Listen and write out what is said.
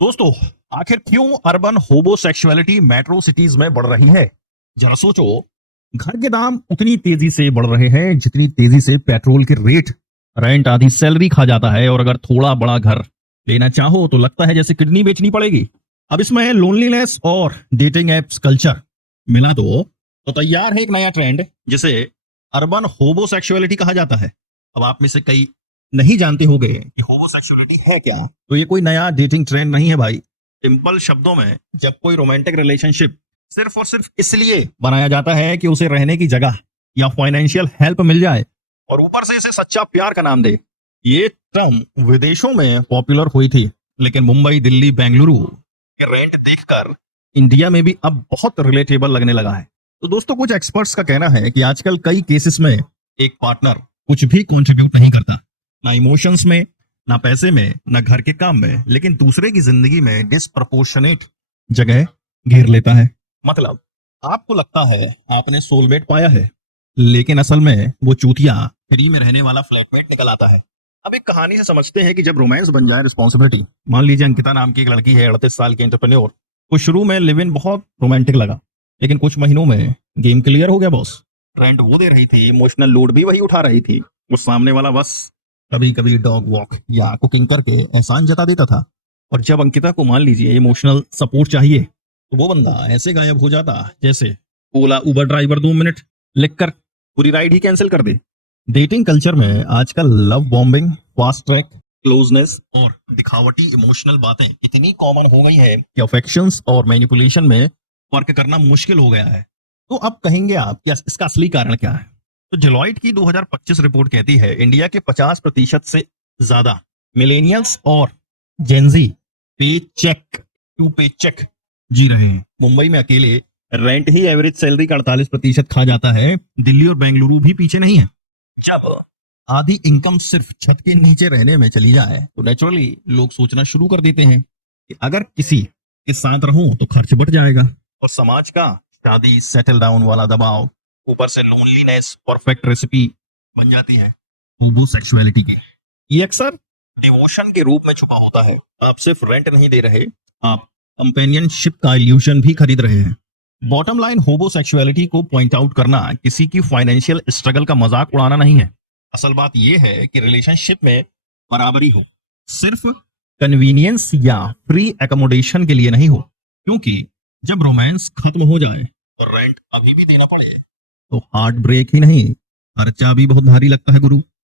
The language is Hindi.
दोस्तों, आखिर क्यों अर्बन होमोसेक्सुअलिटी मेट्रो सिटीज में बढ़ रही है? जरा सोचो। घर के दाम उतनी तेजी से बढ़ रहे हैं जितनी तेजी से पेट्रोल के रेट, रेंट आदि सैलरी खा जाता है। और अगर थोड़ा बड़ा घर लेना चाहो तो लगता है जैसे किडनी बेचनी पड़ेगी। अब इसमें लोनलीनेस और डेटिंग एप्स कल्चर मिला दो तो तैयार है एक नया ट्रेंड जिसे अर्बन होमोसेक्सुअलिटी कहा जाता है। अब आप में से कई नहीं जानते होंगे कि होमोसेक्सुअलिटी है क्या। तो ये कोई नया डेटिंग ट्रेंड नहीं है भाई। सिंपल शब्दों में, जब कोई रोमांटिक रिलेशनशिप सिर्फ और सिर्फ इसलिए बनाया जाता है कि उसे रहने की जगह या फाइनेंशियल हेल्प मिल जाए और ऊपर से इसे सच्चा प्यार का नाम दे। ये टर्म विदेशों में पॉपुलर हुई थी, लेकिन मुंबई, दिल्ली, बेंगलुरु के रेंट देखकर इंडिया में भी अब बहुत रिलेटेबल लगने लगा है। तो दोस्तों, कुछ एक्सपर्ट्स का कहना है कि आजकल कई केसेस में एक पार्टनर कुछ भी कंट्रीब्यूट नहीं करता, ना इमोशंस में, ना पैसे में, ना घर के काम में, लेकिन दूसरे की जिंदगी में डिस्प्रपोर्शनेट जगह घेर लेता है। मतलब, आपको लगता है आपने सोलमेट पाया है, लेकिन असल में वो चूतिया फ्री में रहने वाला फ्लैटमेट निकल आता है। अब एक कहानी से समझते हैं कि जब रोमांस बन जाए रिस्पॉन्सिबिलिटी। मान लीजिए अंकिता नाम की एक लड़की है, 38 साल की एंटरप्रेन्योर। कुछ शुरू में लिव इन बहुत रोमांटिक लगा, लेकिन कुछ महीनों में गेम क्लियर हो गया बॉस। रेंट वो दे रही थी, इमोशनल लोड भी वही उठा रही थी। उस सामने वाला बस कभी कभी डॉग वॉक या कुकिंग करके एहसान जता देता था। और जब अंकिता को मान लीजिए इमोशनल सपोर्ट चाहिए, तो वो बंदा ऐसे गायब हो जाता जैसे ओला उबर ड्राइवर 2 मिनट लिखकर पूरी राइड ही कैंसिल कर दे। डेटिंग कल्चर में आजकल love bombing, fast track, closeness और दिखावटी इमोशनल बातें इतनी कॉमन हो गई है कि अफेक्शंस और मैनिपुलेशन में फर्क करना मुश्किल हो गया है। तो अब कहेंगे आप कि इसका असली कारण क्या है? तो डेलॉइट की 2025 रिपोर्ट कहती है इंडिया के 50% से ज्यादा मिलेनियल्स और जेंजी पे चेक टू पे चेक जी रहे हैं। मुंबई में अकेले रेंट ही एवरेज सैलरी का 48% खा जाता है। दिल्ली और बेंगलुरु भी पीछे नहीं है। जब आधी इनकम सिर्फ छत के नीचे रहने में चली जाए तो नेचुरली लोग सोचना शुरू कर देते हैं कि अगर किसी के साथ रहूं तो खर्च बढ़ जाएगा। और समाज का शादी सेटल डाउन वाला दबाव, ऊपर से लोनलीनेस परफेक्ट रेसिपी बन जाती है होमोसेक्सुअलिटी की। ये अक्सर डिवोशन के रूप में छुपा होता है। आप सिर्फ रेंट नहीं दे रहे, आप कंपेनियनशिप का इल्यूशन भी खरीद रहे हैं। बॉटम लाइन, होमोसेक्सुअलिटी को पॉइंट आउट करना किसी की फाइनेंशियल स्ट्रगल का मजाक उड़ाना नहीं है। असल बात यह है कि रिलेशनशिप में बराबरी हो, सिर्फ कन्वीनियंस या फ्री एकोमोडेशन के लिए नहीं हो। क्योंकि जब रोमांस खत्म हो जाए और रेंट अभी भी देना पड़े तो हार्ट ब्रेक ही नहीं, खर्चा भी बहुत भारी लगता है गुरु।